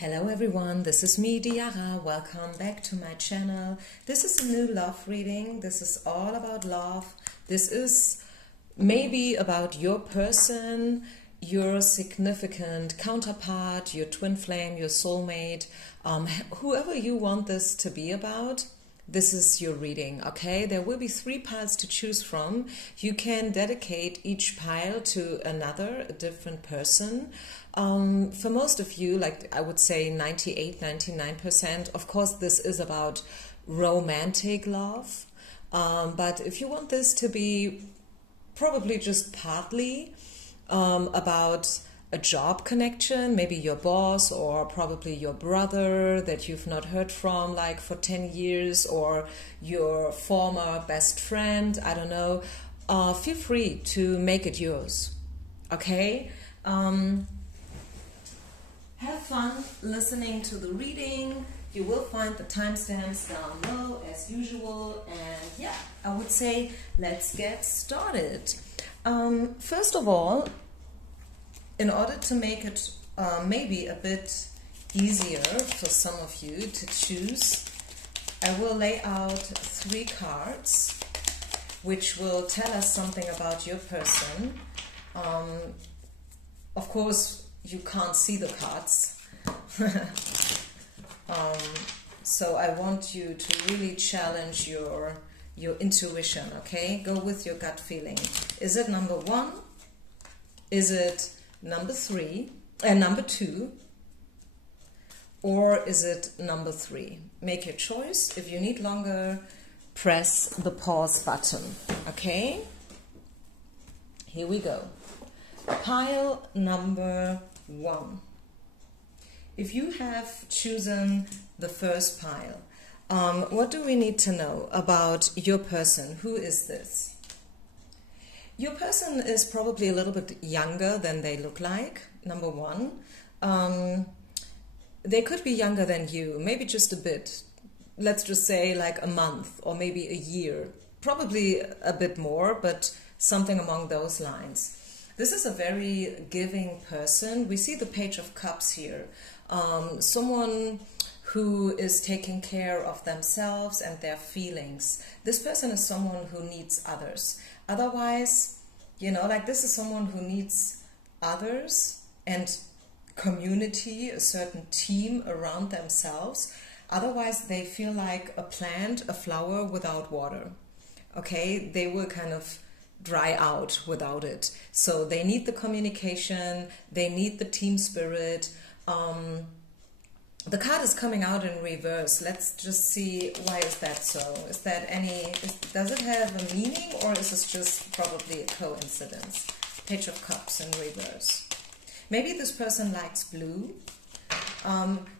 Hello everyone, this is me, Diara. Welcome back to my channel. This is a new love reading. This is all about love. This is maybe about your person, your significant counterpart, your twin flame, your soulmate, whoever you want this to be about. This is your reading, okay? There will be 3 piles to choose from. You can dedicate each pile to a different person. For most of you, like I would say 98, 99%, of course this is about romantic love. But if you want this to be probably just partly about a job connection, maybe your boss or probably your brother that you've not heard from like for 10 years, or your former best friend, I don't know, feel free to make it yours, okay? Have fun listening to the reading. You will find the timestamps down below as usual, and yeah, I would say let's get started. First of all, in order to make it maybe a bit easier for some of you to choose, I will lay out 3 cards which will tell us something about your person. Of course, you can't see the cards. So I want you to really challenge your intuition, okay? Go with your gut feeling. Is it number 1? Is it number 3 and number 2, or is it number 3? Make your choice. If you need longer, press the pause button. Okay, here we go. Pile number 1. If you have chosen the first pile, what do we need to know about your person? Who is this? Your person is probably a little bit younger than they look like, number 1. They could be younger than you, maybe just a bit. Let's just say like a month or maybe a year. Probably a bit more, but something along those lines. This is a very giving person. We see the Page of Cups here. Someone who is taking care of themselves and their feelings. This person is someone who needs others. Otherwise, you know, like this is someone who needs others and community, a certain team around themselves. Otherwise, they feel like a plant, a flower without water. Okay, they will kind of dry out without it. So they need the communication, they need the team spirit. The card is coming out in reverse. Let's just see, why is that so? Is that does it have a meaning, or is this just probably a coincidence? Page of Cups in reverse. Maybe this person likes blue.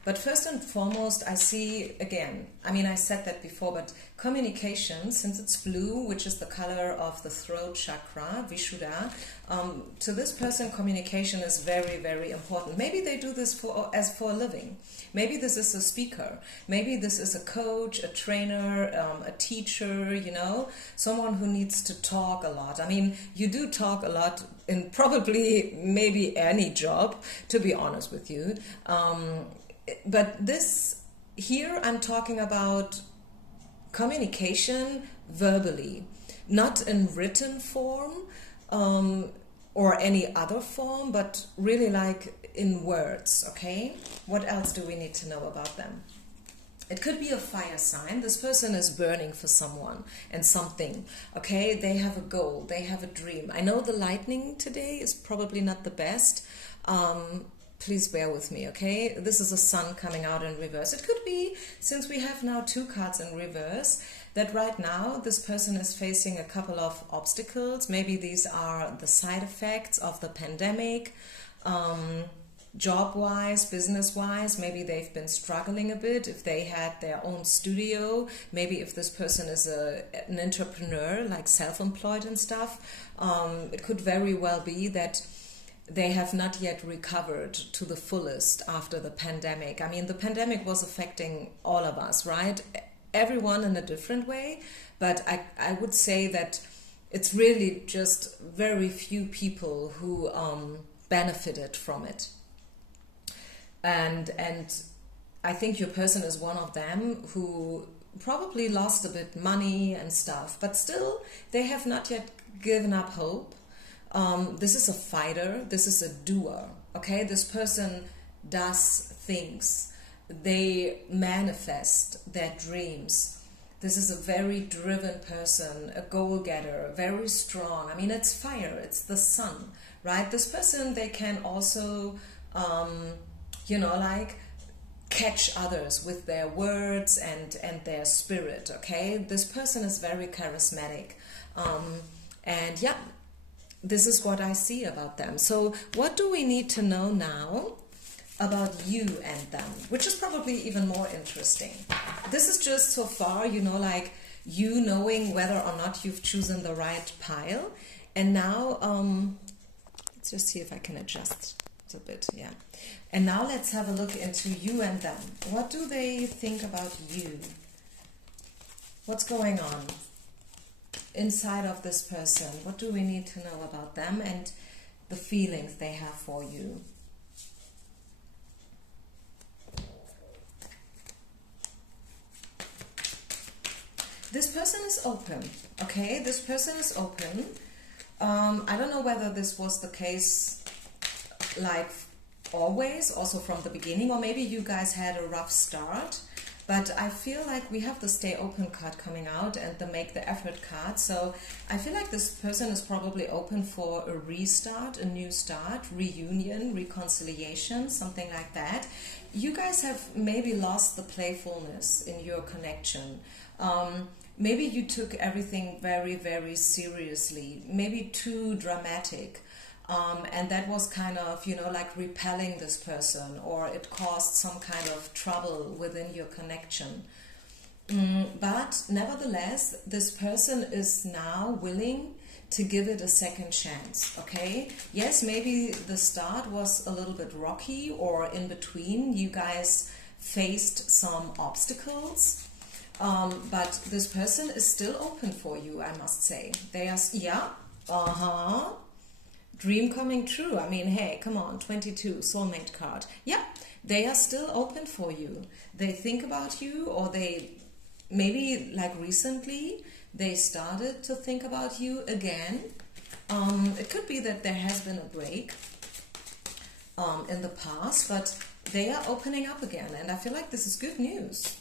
But first and foremost, I see, again, I mean, I said that before, but communication, since it's blue, which is the color of the throat chakra, Vishuddha, to this person, communication is very, very important. Maybe they do this for a living. Maybe this is a speaker. Maybe this is a coach, a trainer, a teacher, you know, someone who needs to talk a lot. I mean, you do talk a lot in probably maybe any job, to be honest with you. But this here, I'm talking about communication verbally, not in written form or any other form, but really like in words, okay? What else do we need to know about them? It could be a fire sign. This person is burning for someone and something, okay? They have a goal, they have a dream. I know the lightning today is probably not the best. Please bear with me, okay? This is a sun coming out in reverse. It could be, since we have now 2 cards in reverse, that right now this person is facing a couple of obstacles. Maybe these are the side effects of the pandemic, job-wise, business-wise. Maybe they've been struggling a bit if they had their own studio. Maybe if this person is an entrepreneur, like self-employed and stuff. It could very well be that they have not yet recovered to the fullest after the pandemic. I mean, the pandemic was affecting all of us, right? Everyone in a different way, but I would say that it's really just very few people who benefited from it. and I think your person is one of them who probably lost a bit money and stuff, but still they have not yet given up hope. This is a fighter, this is a doer, okay? This person does things, they manifest their dreams. This is a very driven person, a goal-getter, very strong. I mean, it's fire, it's the sun, right? This person, they can also, you know, like catch others with their words and their spirit, okay? This person is very charismatic. And yeah, this is what I see about them. So what do we need to know now about you and them, which is probably even more interesting? This is just so far, you know, like you knowing whether or not you've chosen the right pile. And now, let's just see if I can adjust a bit, yeah. And now let's have a look into you and them. What do they think about you? What's going on inside of this person? What do we need to know about them and the feelings they have for you? This person is open, okay? This person is open. I don't know whether this was the case like always, also from the beginning, or maybe you guys had a rough start, but I feel like we have the stay open card coming out and the make the effort card. So I feel like this person is probably open for a restart, a new start, reunion, reconciliation, something like that. You guys have maybe lost the playfulness in your connection. Maybe you took everything very, very seriously, maybe too dramatic. And that was kind of, you know, like repelling this person, or it caused some kind of trouble within your connection. But nevertheless, this person is now willing to give it a second chance, okay? Yes, maybe the start was a little bit rocky, or in between you guys faced some obstacles. But this person is still open for you, I must say. They are, yeah, dream coming true. I mean, hey, come on, 22, soulmate card. Yeah, they are still open for you. They think about you, or they, maybe like recently, they started to think about you again. It could be that there has been a break in the past, but they are opening up again, and I feel like this is good news.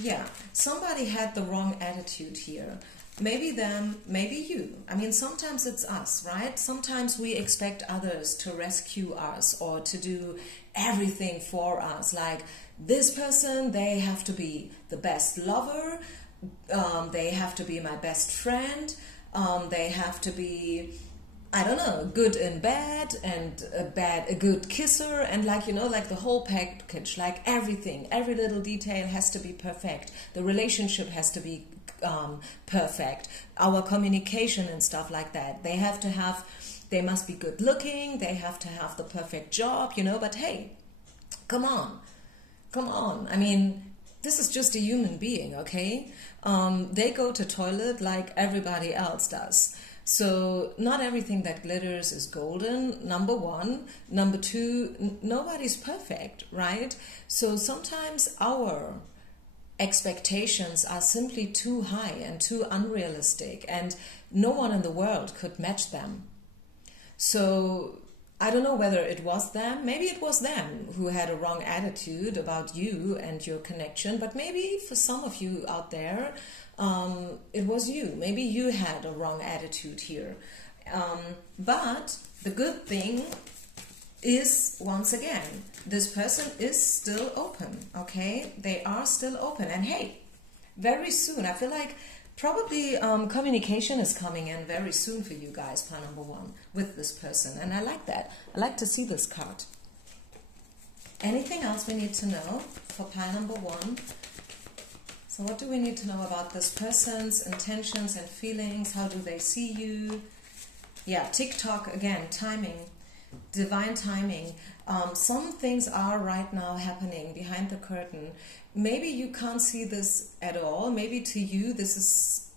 Yeah, somebody had the wrong attitude here. Maybe them, maybe you. I mean, sometimes it's us, right? Sometimes we expect others to rescue us or to do everything for us. Like, this person, they have to be the best lover, they have to be my best friend, they have to be, I don't know, good in bed and a good kisser, and like, you know, like the whole package, like everything, every little detail has to be perfect. The relationship has to be perfect. Our communication and stuff like that. They must be good looking, they have to have the perfect job, you know, but hey, come on. I mean, this is just a human being, okay? They go to toilet like everybody else does. So not everything that glitters is golden, number one. Number two, nobody's perfect, right? So sometimes our expectations are simply too high and too unrealistic, and no one in the world could match them. So I don't know whether it was them. Maybe it was them who had a wrong attitude about you and your connection, but maybe for some of you out there, it was you. Maybe you had a wrong attitude here. But the good thing is, once again, this person is still open, okay? They are still open. And hey, very soon, I feel like probably communication is coming in very soon for you guys, pile number one, with this person. And I like that. I like to see this card. Anything else we need to know for pile number one? So what do we need to know about this person's intentions and feelings? How do they see you? Yeah, TikTok, again, timing, divine timing. Some things are right now happening behind the curtain. Maybe you can't see this at all. Maybe to you this is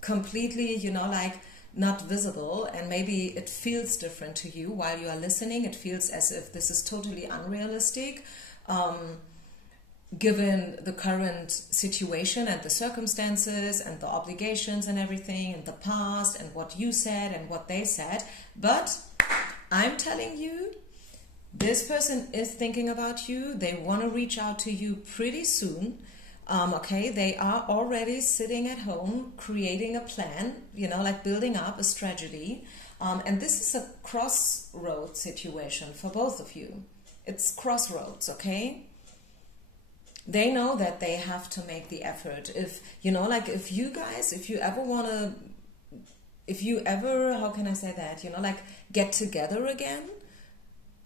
completely, you know, like not visible, and maybe it feels different to you while you are listening. It feels as if this is totally unrealistic, given the current situation and the circumstances and the obligations and everything and the past and what you said and what they said. But I'm telling you, this person is thinking about you. They want to reach out to you pretty soon. Okay, they are already sitting at home creating a plan, you know, like building up a strategy. And this is a crossroads situation for both of you. It's crossroads, okay? They know that they have to make the effort. If, you know, like if you guys, if you ever, how can I say that, you know, like get together again,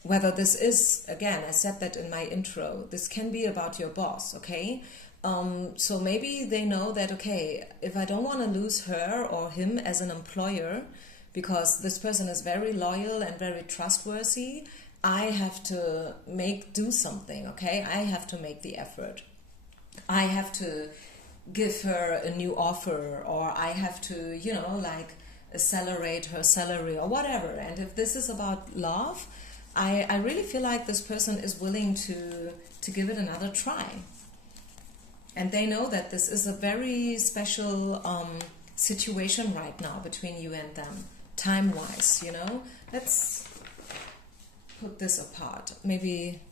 whether this is, again, I said that in my intro, this can be about your boss, okay? So maybe they know that, okay, if I don't want to lose her or him as an employer, because this person is very loyal and very trustworthy, I have to do something, okay? I have to make the effort. I have to give her a new offer, or I have to, you know, like accelerate her salary or whatever. And if this is about love, I really feel like this person is willing to give it another try. And they know that this is a very special situation right now between you and them, time-wise, you know? Let's put this apart. Maybe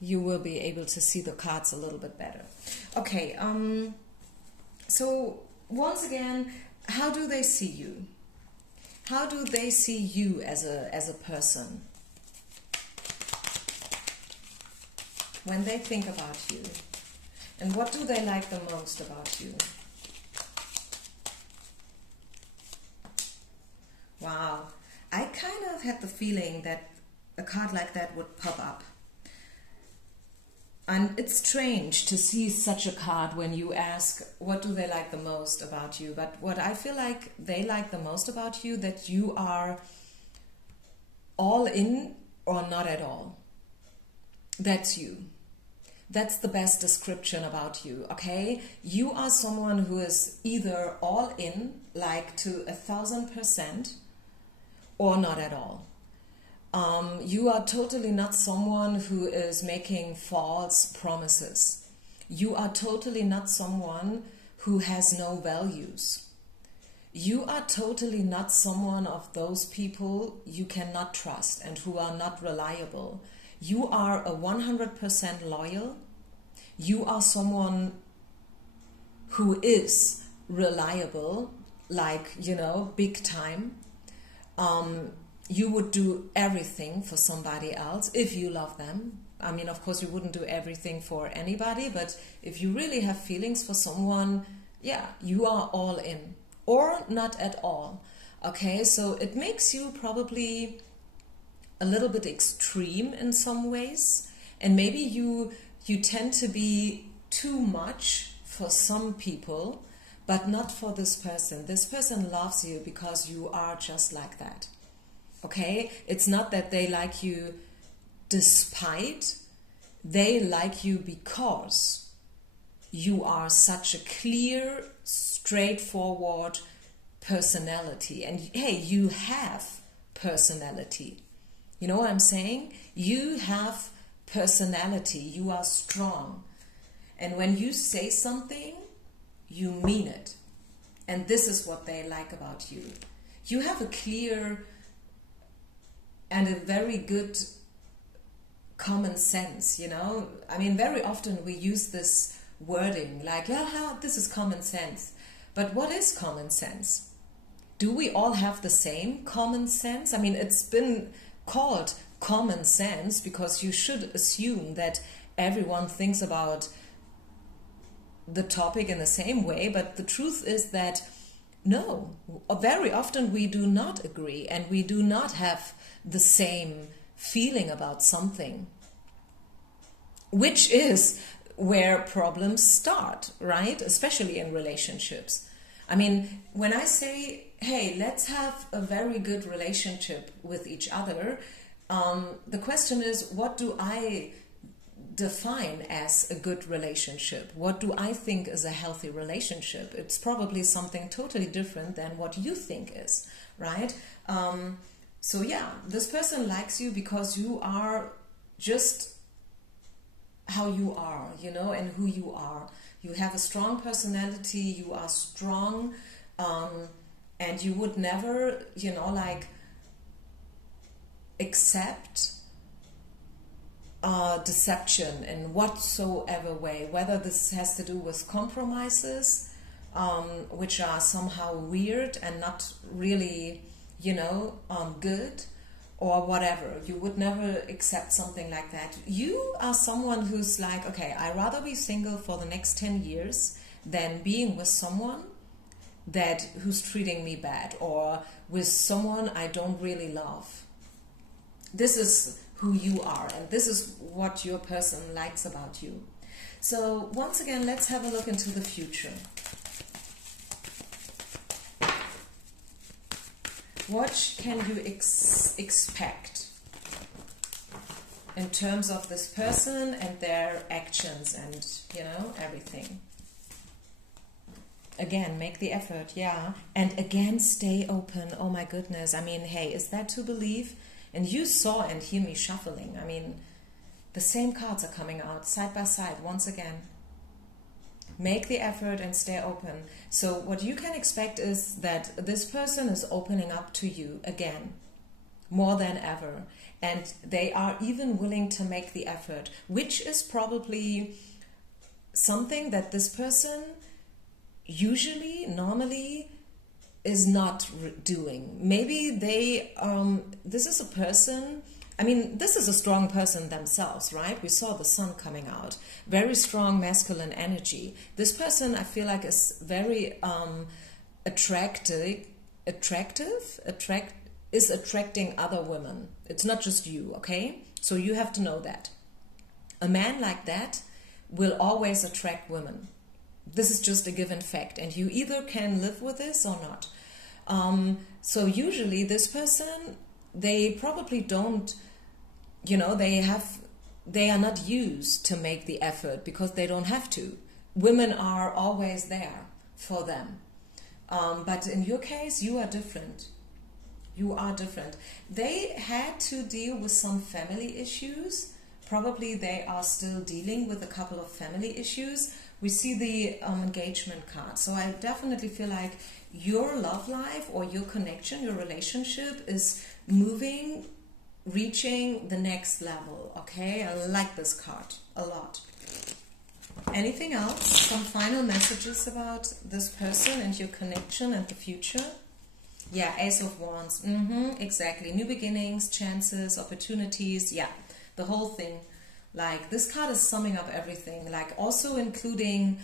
you will be able to see the cards a little bit better. Okay, so once again, how do they see you? How do they see you as a person? When they think about you. And what do they like the most about you? Wow, I kind of had the feeling that a card like that would pop up. And it's strange to see such a card when you ask, what do they like the most about you? But what I feel like they like the most about you, that you are all in or not at all. That's you. That's the best description about you, okay? You are someone who is either all in, like to 1,000%, or not at all. You are totally not someone who is making false promises. You are totally not someone who has no values. You are totally not someone of those people you cannot trust and who are not reliable. You are a 100% loyal. You are someone who is reliable, like, you know, big time. You would do everything for somebody else if you love them. I mean, of course, you wouldn't do everything for anybody, but if you really have feelings for someone, yeah, you are all in, or not at all. Okay, so it makes you probably a little bit extreme in some ways, and maybe you tend to be too much for some people, but not for this person. This person loves you because you are just like that. Okay? It's not that they like you despite, they like you because you are such a clear, straightforward personality. And hey, you have personality. You know what I'm saying? You have personality. You are strong. And when you say something, you mean it. And this is what they like about you. You have a clear and a very good common sense, you know? I mean, very often we use this wording like, yeah, this is common sense. But what is common sense? Do we all have the same common sense? I mean, it's been called common sense because you should assume that everyone thinks about the topic in the same way, but the truth is that no, very often we do not agree and we do not have the same feeling about something, which is where problems start, right? Especially in relationships. I mean, when I say, hey, let's have a very good relationship with each other, the question is, what do I define as a good relationship? What do I think is a healthy relationship? It's probably something totally different than what you think is, right? So yeah, this person likes you because you are just how you are, you know, and who you are. You have a strong personality, you are strong, and you would never, you know, like accept deception in whatsoever way, whether this has to do with compromises, which are somehow weird and not really, you know, good, or whatever. You would never accept something like that. You are someone who's like, okay, I'd rather be single for the next 10 years than being with someone who's treating me bad, or with someone I don't really love. This is who you are, and this is what your person likes about you. So once again, let's have a look into the future. What can you expect in terms of this person and their actions and, you know, everything? Again, make the effort, yeah. And again, stay open. Oh my goodness. I mean, hey, is that to believe? And you saw and hear me shuffling. I mean, the same cards are coming out side by side once again. Make the effort and stay open. So what you can expect is that this person is opening up to you again, more than ever. And they are even willing to make the effort, which is probably something that this person usually, normally, is not doing. Maybe they, this is a person, I mean, this is a strong person themselves, right? We saw the sun coming out. Very strong masculine energy. This person, I feel like, is very attracting other women. It's not just you, okay? So you have to know that. A man like that will always attract women. This is just a given fact, and you either can live with this or not. So usually this person, they probably don't, you know, they are not used to make the effort because they don't have to. Women are always there for them. But in your case, you are different. You are different. They had to deal with some family issues. Probably they are still dealing with a couple of family issues. We see the engagement card. So I definitely feel like your love life or your connection, your relationship is moving, reaching the next level, okay? I like this card a lot. Anything else? Some final messages about this person and your connection and the future? Yeah, Ace of Wands. Exactly. New beginnings, chances, opportunities. Yeah, the whole thing. Like, this card is summing up everything. Like, also including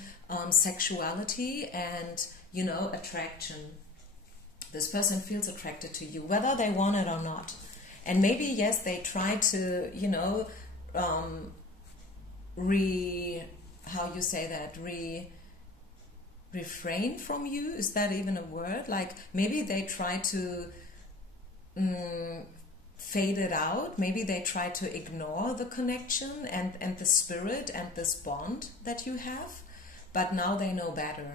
sexuality and, you know, attraction. This person feels attracted to you, whether they want it or not. And maybe, yes, they try to, you know, refrain from you. Is that even a word? Like, maybe they try to fade it out. Maybe they try to ignore the connection and the spirit and this bond that you have. But now they know better.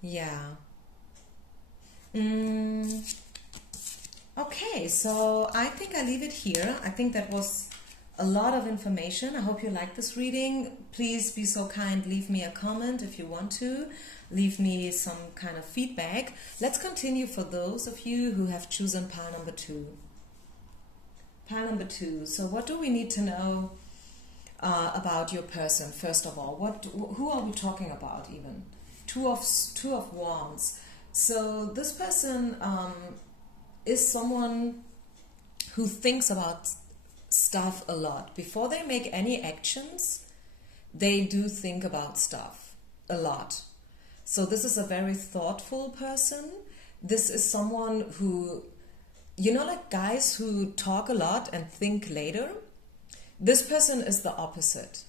Yeah. Okay, so I think I leave it here. I think that was a lot of information. I hope you liked this reading. Please be so kind, leave me a comment if you want to. Leave me some kind of feedback. Let's continue for those of you who have chosen pile number 2. Pile number 2. So what do we need to know about your person, first of all? Who are we talking about even? Two of Wands. So this person is someone who thinks about stuff a lot. Before they make any actions, they do think about stuff a lot. So this is a very thoughtful person. This is someone who, you know, like guys who talk a lot and think later. This person is the opposite.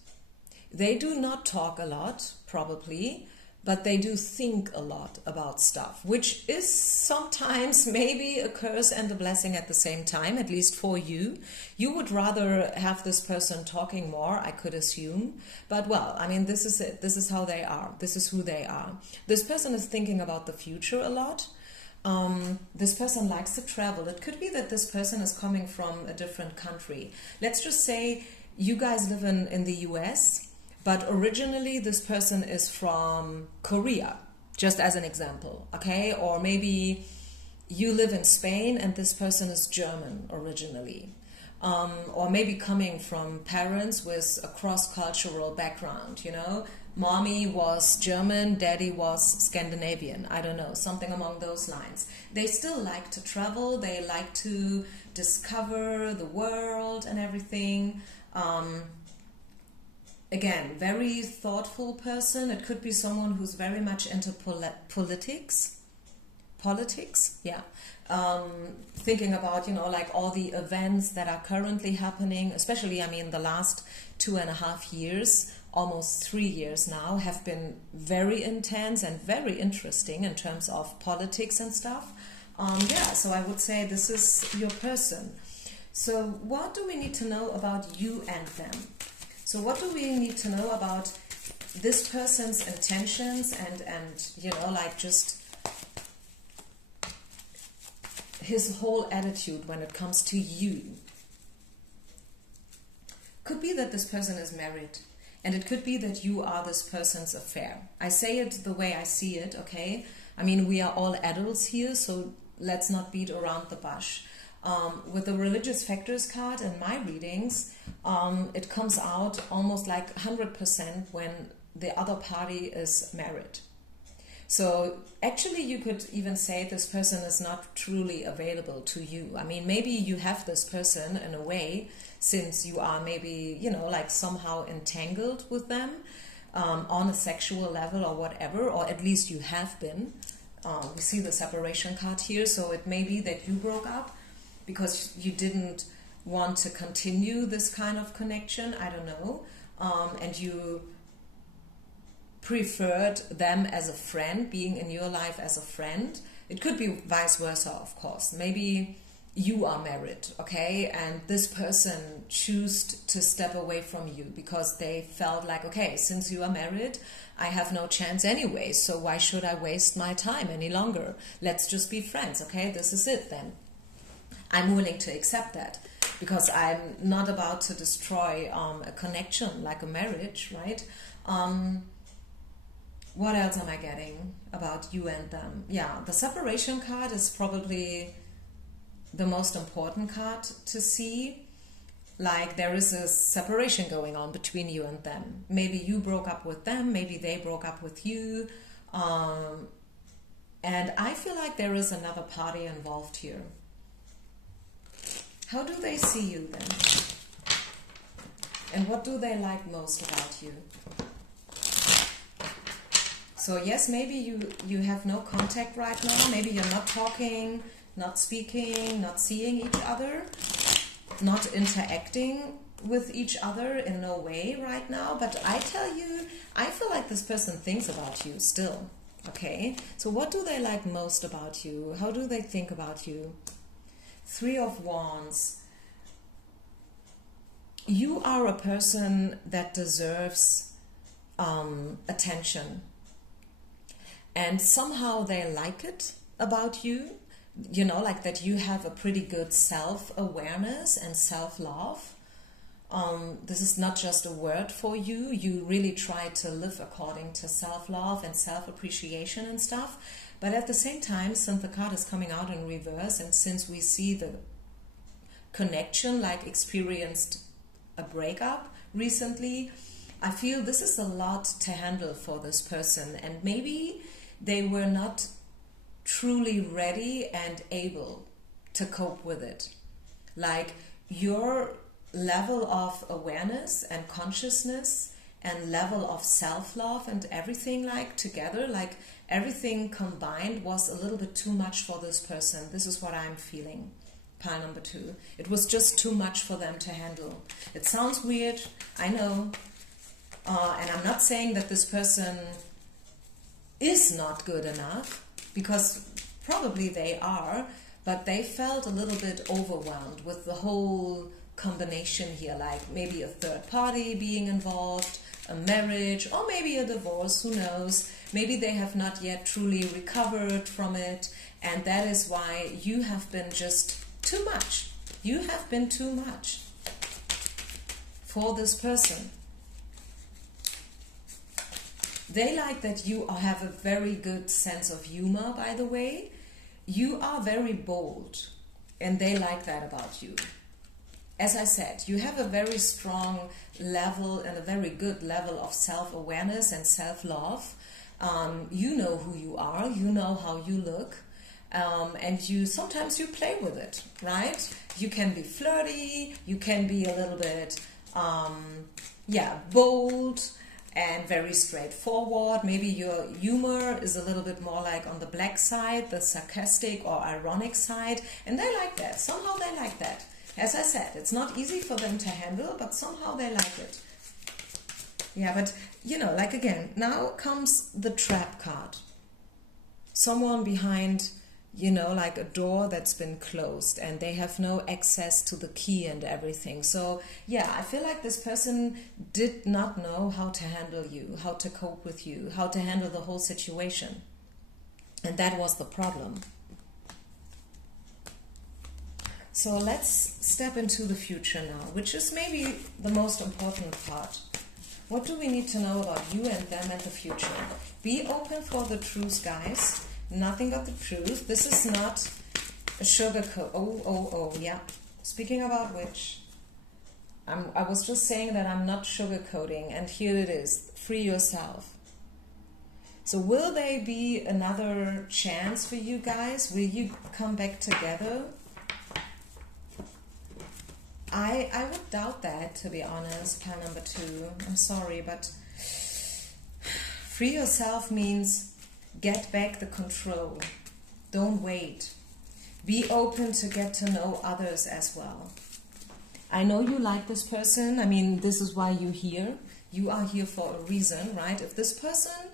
They do not talk a lot, probably, but they do think a lot about stuff, which is sometimes maybe a curse and a blessing at the same time, at least for you. You would rather have this person talking more, I could assume. But well, I mean, this is it. This is how they are. This is who they are. This person is thinking about the future a lot. This person likes to travel. It could be that this person is coming from a different country. Let's just say you guys live in the US, but originally this person is from Korea, just as an example, okay? Or maybe you live in Spain and this person is German originally. Or maybe coming from parents with a cross-cultural background, you know? Mommy was German, daddy was Scandinavian, I don't know, something along those lines. They still like to travel, they like to discover the world and everything. Again, very thoughtful person. It could be someone who's very much into politics, yeah. Thinking about, you know, like all the events that are currently happening, especially, I mean, the last 2.5 years, almost 3 years now, have been very intense and very interesting in terms of politics and stuff. Yeah, so I would say this is your person. So what do we need to know about you and them? So what do we need to know about this person's intentions and you know, like just his whole attitude when it comes to you? Could be that this person is married, and it could be that you are this person's affair. I say it the way I see it, okay? I mean, we are all adults here, so let's not beat around the bush. With the religious factors card in my readings, it comes out almost like 100% when the other party is married. So actually you could even say this person is not truly available to you. I mean, maybe you have this person in a way, since you are maybe, you know, like somehow entangled with them on a sexual level or whatever, or at least you have been. We see the separation card here, so it may be that you broke up because you didn't want to continue this kind of connection, I don't know, and you preferred them as a friend, being in your life as a friend. It could be vice versa, of course. Maybe you are married, okay, and this person chose to step away from you because they felt like, okay, since you are married, I have no chance anyway, so why should I waste my time any longer? Let's just be friends, okay? This is it then. I'm willing to accept that because I'm not about to destroy a connection like a marriage, right? What else am I getting about you and them? Yeah, the separation card is probably the most important card to see. Like there is a separation going on between you and them. Maybe you broke up with them, maybe they broke up with you. And I feel like there is another party involved here. How do they see you then? And what do they like most about you? So yes, maybe you have no contact right now. Maybe you're not talking, not speaking, not seeing each other, not interacting with each other in no way right now. But I tell you, I feel like this person thinks about you still. Okay, so what do they like most about you? How do they think about you? 3 of Wands. You are a person that deserves attention. And somehow they like it about you. You know, like that you have a pretty good self-awareness and self-love. This is not just a word for you. You really try to live according to self-love and self-appreciation and stuff. But at the same time, since the card is coming out in reverse, and since we see the connection, like experienced a breakup recently, I feel this is a lot to handle for this person. And maybe they were not truly ready and able to cope with it. Like your level of awareness and consciousness and level of self-love and everything like together, like everything combined was a little bit too much for this person. This is what I'm feeling. Pile number 2. It was just too much for them to handle. It sounds weird, I know. And I'm not saying that this person is not good enough, because probably they are, but they felt a little bit overwhelmed with the whole combination here, like maybe a third party being involved, a marriage, or maybe a divorce, who knows. Maybe they have not yet truly recovered from it, and that is why you have been just too much. You have been too much for this person. They like that you have a very good sense of humor, by the way. You are very bold, and they like that about you. As I said, you have a very strong level and a very good level of self-awareness and self-love. You know who you are, you know how you look, and sometimes you play with it, right? You can be flirty, you can be a little bit, bold and very straightforward. Maybe your humor is a little bit more like on the black side, the sarcastic or ironic side, and they like that. Somehow they like that. As I said, it's not easy for them to handle, but somehow they like it. Yeah, but, like again, now comes the trap card. Someone behind, like a door that's been closed, and they have no access to the key and everything. So, yeah, I feel like this person did not know how to handle you, how to cope with you, how to handle the whole situation. And that was the problem. So let's step into the future now, which is maybe the most important part. What do we need to know about you and them and the future? Be open for the truth, guys. Nothing but the truth. This is not a sugarcoat. Yeah. Speaking about which, I was just saying that I'm not sugarcoating, and here it is. Free yourself. So will there be another chance for you guys? Will you come back together? I would doubt that, to be honest, pile number 2. I'm sorry, but free yourself means get back the control. Don't wait. Be open to get to know others as well. I know you like this person. I mean, this is why you're here. You are here for a reason, right? If this person,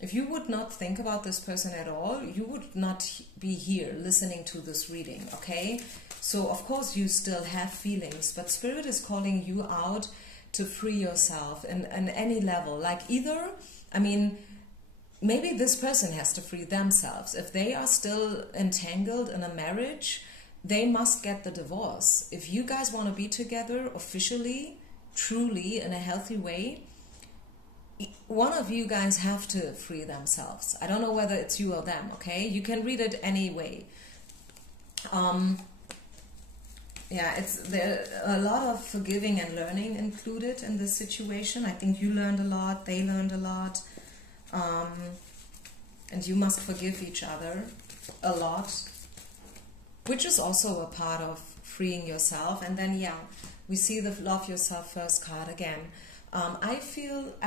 if you would not think about this person at all, you would not be here listening to this reading, okay? So, of course, you still have feelings, but Spirit is calling you out to free yourself in any level. Like either, maybe this person has to free themselves. If they are still entangled in a marriage, they must get the divorce. If you guys want to be together officially, truly, in a healthy way, one of you guys have to free themselves. I don't know whether it's you or them, okay? You can read it any way. There a lot of forgiving and learning included in this situation. I think you learned a lot, they learned a lot, and you must forgive each other a lot, which is also a part of freeing yourself. And then, we see the Love Yourself First card again. I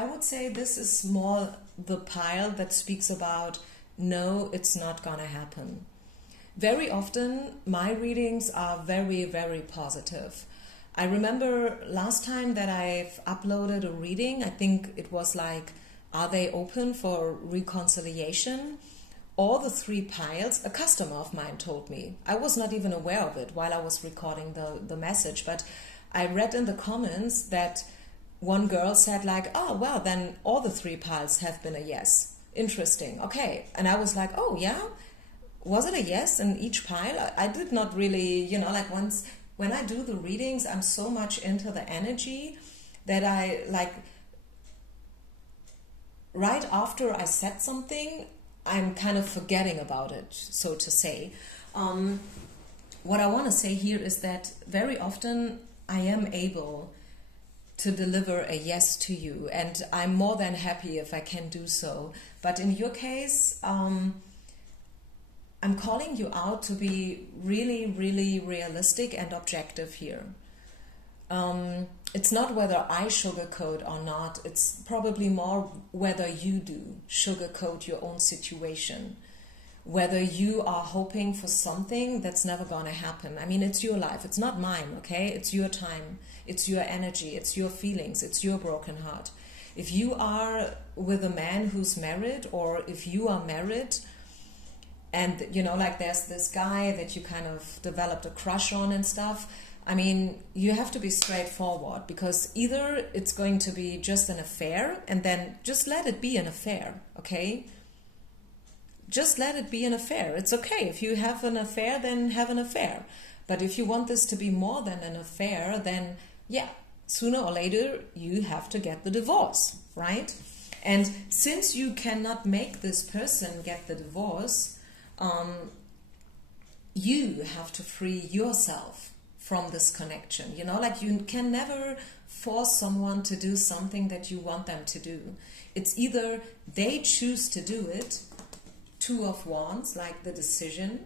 would say this is more the pile that speaks about, no, it's not gonna happen. Very often, my readings are very, very positive. I remember last time that I've uploaded a reading, I think it was like, are they open for reconciliation? All the 3 piles, a customer of mine told me. I was not even aware of it while I was recording the message, but I read in the comments that one girl said like, oh, well, then all the 3 piles have been a yes. Interesting, okay. And I was like, oh, yeah? Was it a yes in each pile? I did not really, when I do the readings, I'm so much into the energy that I, right after I said something, I'm kind of forgetting about it, so to say. What I want to say here is that very often I am able to deliver a yes to you, and I'm more than happy if I can do so. But in your case, I'm calling you out to be really, really realistic and objective here. It's not whether I sugarcoat or not, it's probably more whether you do sugarcoat your own situation. Whether you are hoping for something that's never going to happen. I mean, it's your life, it's not mine, okay? It's your time, it's your energy, it's your feelings, it's your broken heart. If you are with a man who's married, or if you are married, and you know, like there's this guy that you kind of developed a crush on and stuff, I mean, you have to be straightforward, because either it's going to be just an affair, and then just let it be an affair, okay? Just let it be an affair. It's okay. If you have an affair, then have an affair. But if you want this to be more than an affair, then yeah, sooner or later you have to get the divorce, right? And since you cannot make this person get the divorce, you have to free yourself from this connection. You know, like you can never force someone to do something that you want them to do. It's either they choose to do it, Two of Wands, like the decision,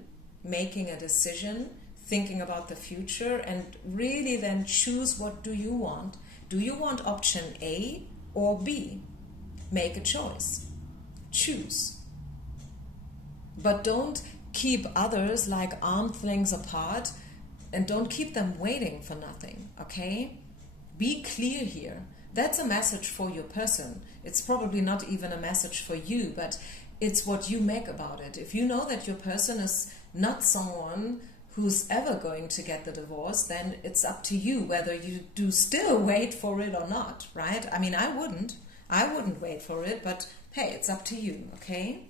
making a decision, thinking about the future, and really then choose, what do you want? Do you want option A or B? Make a choice. Choose. But don't keep others like arm's lengths apart, and don't keep them waiting for nothing, okay? Be clear here. That's a message for your person. It's probably not even a message for you, but it's what you make about it. If you know that your person is not someone who's ever going to get the divorce, then it's up to you whether you do still wait for it or not, right? I mean, I wouldn't wait for it, but hey, it's up to you, okay?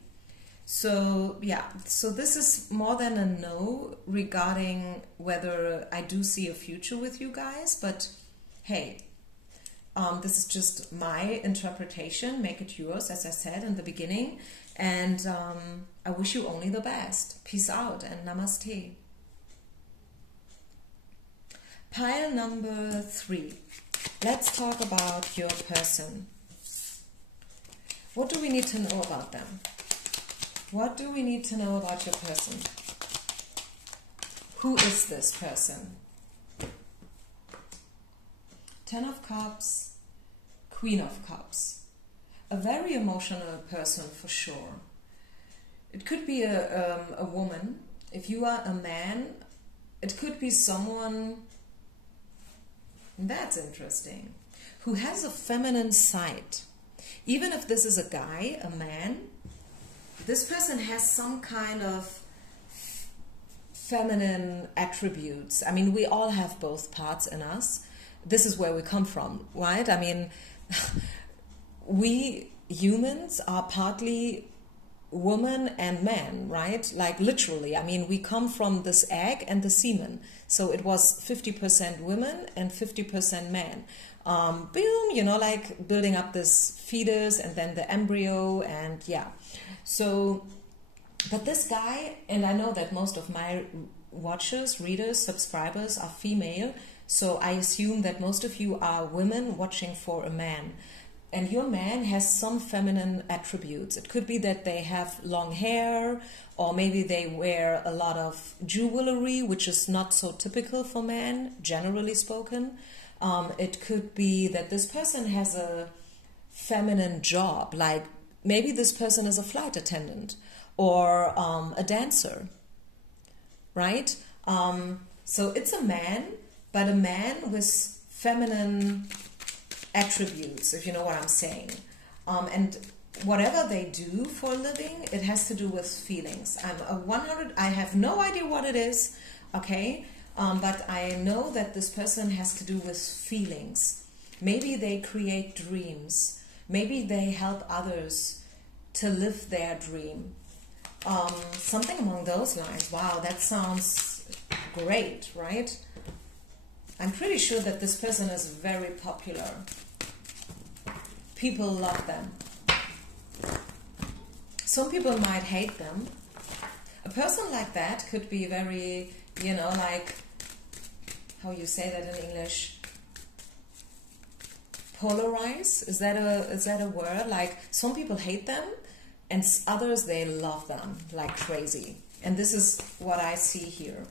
So yeah, so this is more than a no regarding whether I do see a future with you guys, but hey, this is just my interpretation. Make it yours, as I said in the beginning. And I wish you only the best. Peace out and namaste. Pile number 3. Let's talk about your person. What do we need to know about them? What do we need to know about your person? Who is this person? 10 of Cups, Queen of Cups. A very emotional person for sure. It could be a woman. If you are a man, it could be someone, that's interesting, who has a feminine side. Even if this is a guy, a man, this person has some kind of feminine attributes. I mean, we all have both parts in us. This is where we come from, right? I mean, we humans are partly woman and man, right? Like literally. I mean, we come from this egg and the semen. So it was 50% women and 50% man. Boom, you know, like building up this fetus and then the embryo, and yeah. So, but this guy, and I know that most of my watchers, readers, subscribers are female, so I assume that most of you are women watching for a man. And your man has some feminine attributes. It could be that they have long hair, or maybe they wear a lot of jewelry, which is not so typical for men, generally spoken. It could be that this person has a feminine job, like maybe this person is a flight attendant or a dancer, right? So it's a man, but a man with feminine attributes, if you know what I'm saying. And whatever they do for a living, it has to do with feelings. I'm a 100, I have no idea what it is, okay? But I know that this person has to do with feelings. Maybe they create dreams. Maybe they help others to live their dream. Something along those lines. Wow, that sounds great, right? I'm pretty sure that this person is very popular. People love them. Some people might hate them. A person like that could be very, you know, like, how you say that in English? Polarize? Is that a word? Like, some people hate them, and others, they love them like crazy. And this is what I see here.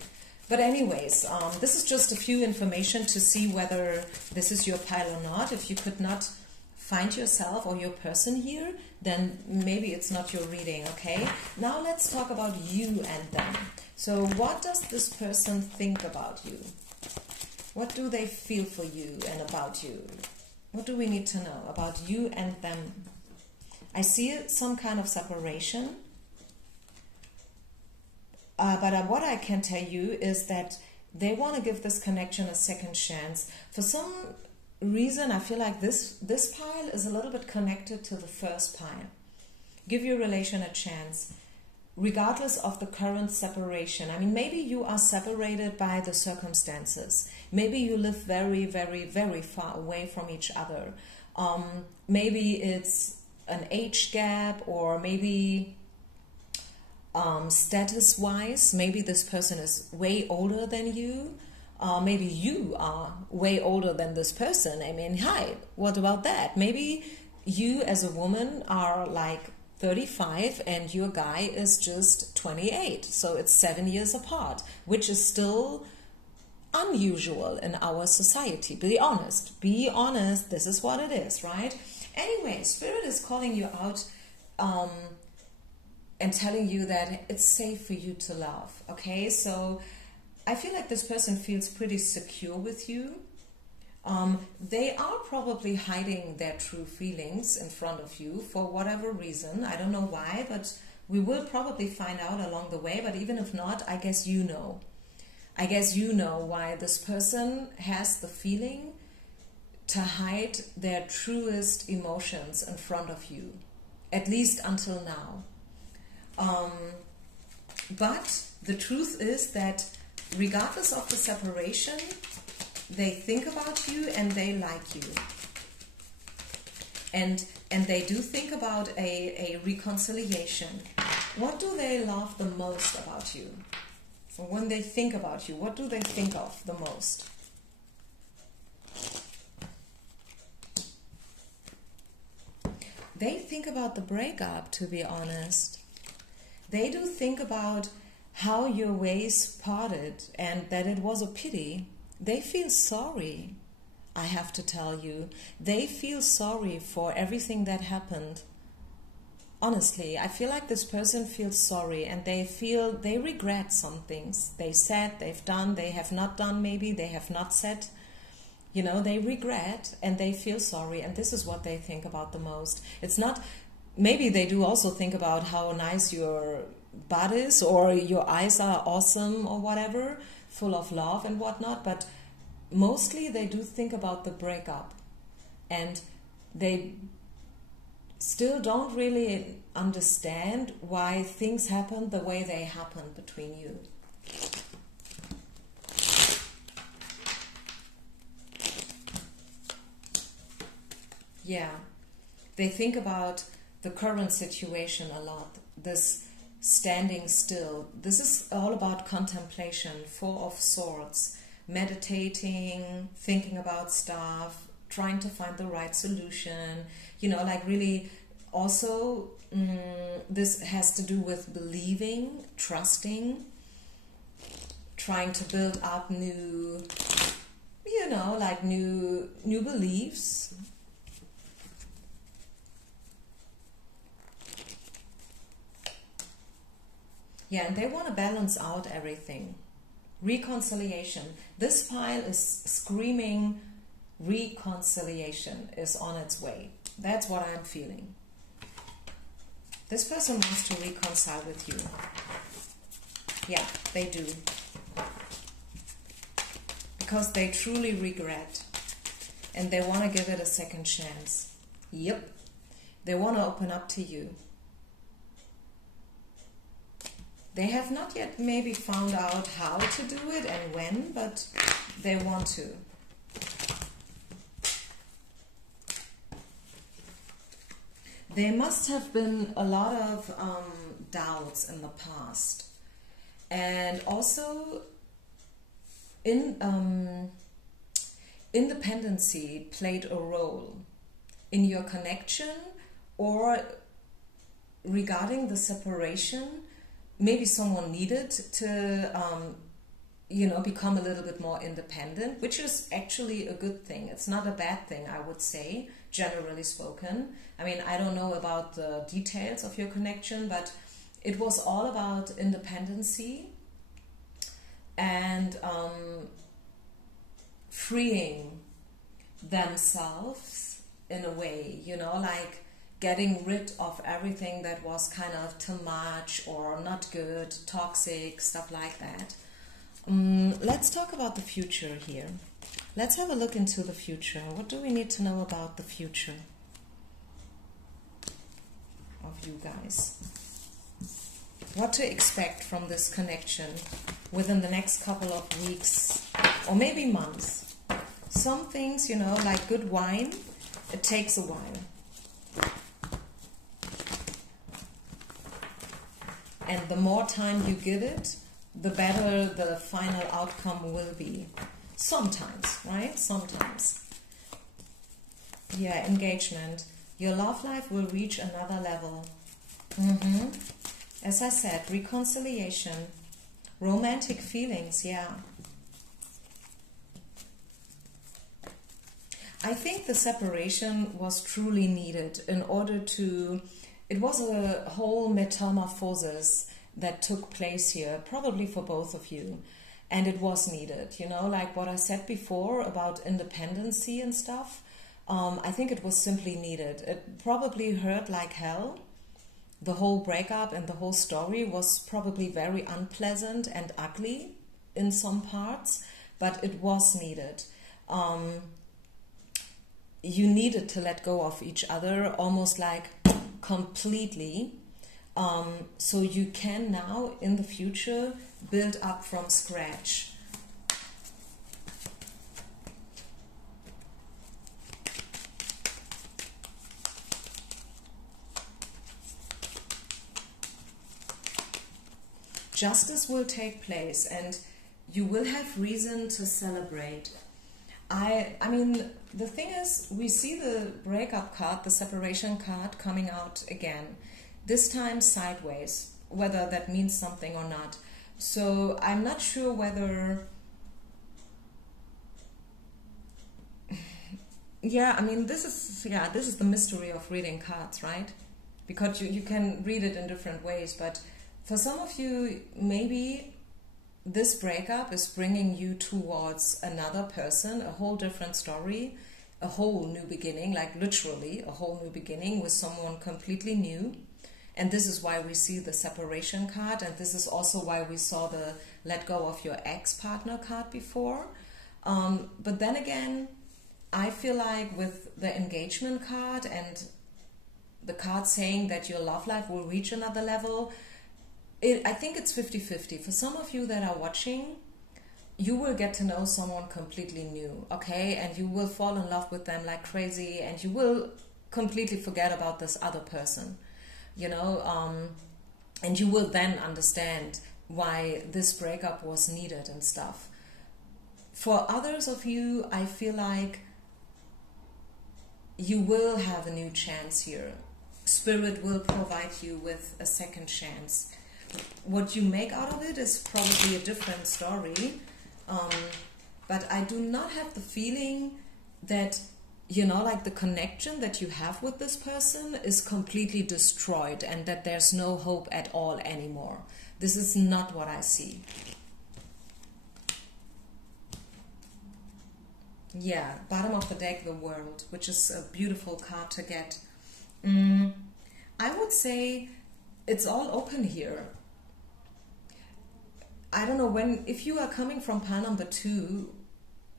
But anyways, this is just a few information to see whether this is your pile or not. If you could not find yourself or your person here, then maybe it's not your reading, okay? Now let's talk about you and them. So what does this person think about you? What do they feel for you and about you? What do we need to know about you and them? I see some kind of separation. But what I can tell you is that they want to give this connection a second chance. For some reason, I feel like this pile is a little bit connected to the first pile. Give your relation a chance, regardless of the current separation. I mean, maybe you are separated by the circumstances. Maybe you live very, very, very far away from each other. Maybe it's an age gap, or maybe status-wise, maybe this person is way older than you. Maybe you are way older than this person. I mean, hi, what about that? Maybe you as a woman are like 35 and your guy is just 28. So it's 7 years apart, which is still unusual in our society. Be honest. Be honest. This is what it is, right? Anyway, Spirit is calling you out and telling you that it's safe for you to love. Okay, so I feel like this person feels pretty secure with you. They are probably hiding their true feelings in front of you for whatever reason. I don't know why, but we will probably find out along the way. But even if not, I guess you know. I guess you know why this person has the feeling to hide their truest emotions in front of you, at least until now. But the truth is that regardless of the separation, they think about you and they like you. And they do think about a reconciliation. What do they love the most about you? When they think about you, what do they think of the most? They think about the breakup, to be honest. They do think about how your ways parted and that it was a pity. They feel sorry, I have to tell you. They feel sorry for everything that happened. Honestly, I feel like this person feels sorry and they regret some things. They said, they've done, they have not done maybe, they have not said. You know, they regret and they feel sorry, and this is what they think about the most. It's not, maybe they do also think about how nice your butt is, or your eyes are awesome or whatever, full of love and whatnot, but mostly they do think about the breakup, and they still don't really understand why things happened the way they happened between you. Yeah, they think about the current situation a lot, this standing still. This is all about contemplation, Four of Swords, meditating, thinking about stuff, trying to find the right solution, you know, like really also this has to do with believing, trusting, trying to build up new, you know, like new beliefs. Yeah, and they want to balance out everything. Reconciliation. This pile is screaming reconciliation is on its way. That's what I'm feeling. This person wants to reconcile with you. Yeah, they do. Because they truly regret. And they want to give it a second chance. Yep. They want to open up to you. They have not yet maybe found out how to do it and when, but they want to. There must have been a lot of doubts in the past. And also independency played a role in your connection, or regarding the separation. Maybe someone needed to, you know, become a little bit more independent, which is actually a good thing. It's not a bad thing, I would say, generally spoken. I mean, I don't know about the details of your connection, but it was all about independency and freeing themselves in a way, you know, like getting rid of everything that was kind of too much or not good, toxic, stuff like that. Let's talk about the future here. Let's have a look into the future. What do we need to know about the future of you guys? What to expect from this connection within the next couple of weeks or maybe months. Some things, you know, like good wine, it takes a while. And the more time you give it, the better the final outcome will be. Sometimes, right? Sometimes. Yeah, engagement. Your love life will reach another level. As I said, reconciliation, romantic feelings, yeah. I think the separation was truly needed in order to... It was a whole metamorphosis that took place here, probably for both of you. And it was needed, you know, like what I said before about independency and stuff. I think it was simply needed. It probably hurt like hell. The whole breakup and the whole story was probably very unpleasant and ugly in some parts, but it was needed. You needed to let go of each other almost like completely. So you can now in the future build up from scratch. Justice will take place and you will have reason to celebrate. I mean, the thing is, we see the breakup card, the separation card coming out again. This time sideways, whether that means something or not. So I'm not sure whether... Yeah, I mean, this is the mystery of reading cards, right? Because you can read it in different ways, but for some of you, maybe this breakup is bringing you towards another person, a whole different story, a whole new beginning, like literally a whole new beginning with someone completely new. And this is why we see the separation card, and this is also why we saw the let go of your ex-partner card before. But then again, I feel like with the engagement card and the card saying that your love life will reach another level, I think it's 50-50. For some of you that are watching, you will get to know someone completely new, okay? And you will fall in love with them like crazy, and you will completely forget about this other person. You know, and you will then understand why this breakup was needed and stuff. For others of you, I feel like you will have a new chance here. Spirit will provide you with a second chance. What you make out of it is probably a different story, but I do not have the feeling that, you know, like the connection that you have with this person is completely destroyed and that there's no hope at all anymore. This is not what I see. Yeah, bottom of the deck, the World, which is a beautiful card to get. I would say it's all open here. I don't know if you are coming from pile number 2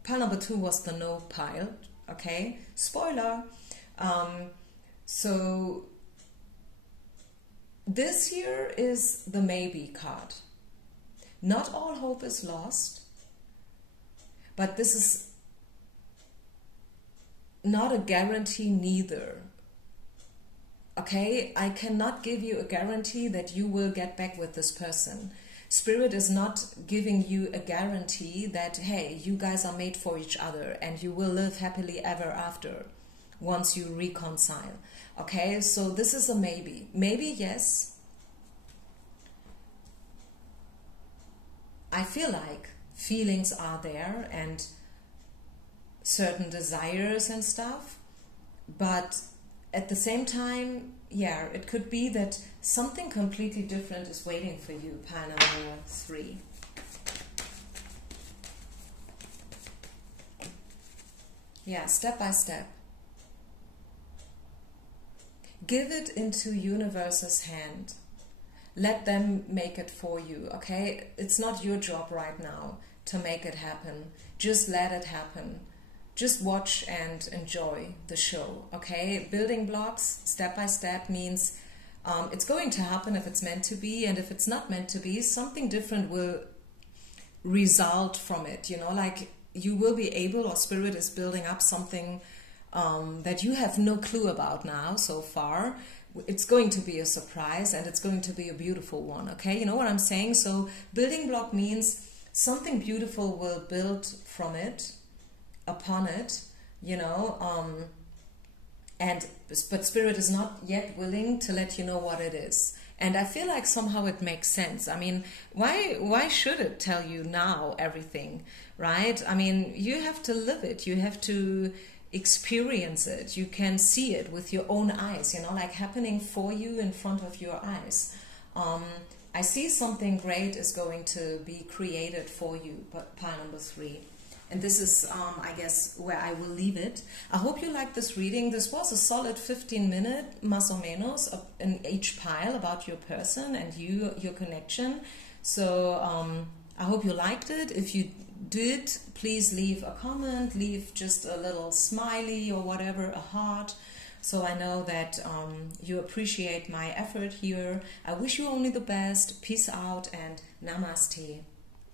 was the no pile. Okay, spoiler. So this here is the maybe card. Not all hope is lost, but this is not a guarantee neither. Okay, I cannot give you a guarantee that you will get back with this person. Spirit is not giving you a guarantee that, hey, you guys are made for each other and you will live happily ever after once you reconcile. Okay, so this is a maybe. Maybe, yes. I feel like feelings are there and certain desires and stuff, but at the same time, yeah, it could be that something completely different is waiting for you, pile number 3. Yeah, step by step. Give it into universe's hand. Let them make it for you, okay? It's not your job right now to make it happen. Just let it happen. Just watch and enjoy the show, okay? Building blocks, step by step, means it's going to happen if it's meant to be, and if it's not meant to be, something different will result from it, you know, like you will be able, or spirit is building up something that you have no clue about now so far. It's going to be a surprise, and it's going to be a beautiful one, okay? You know what I'm saying? So building block means something beautiful will build from it, upon it, you know, but spirit is not yet willing to let you know what it is. And I feel like somehow it makes sense. I mean, why should it tell you now everything, right? I mean, you have to live it. You have to experience it. You can see it with your own eyes, you know, like happening for you in front of your eyes. I see something great is going to be created for you, but pile number 3. And this is, I guess, where I will leave it. I hope you liked this reading. This was a solid 15-minute, más o menos, in each pile about your person and your connection. So I hope you liked it. If you did, please leave a comment, leave just a little smiley or whatever, a heart, so I know that you appreciate my effort here. I wish you only the best. Peace out and namaste.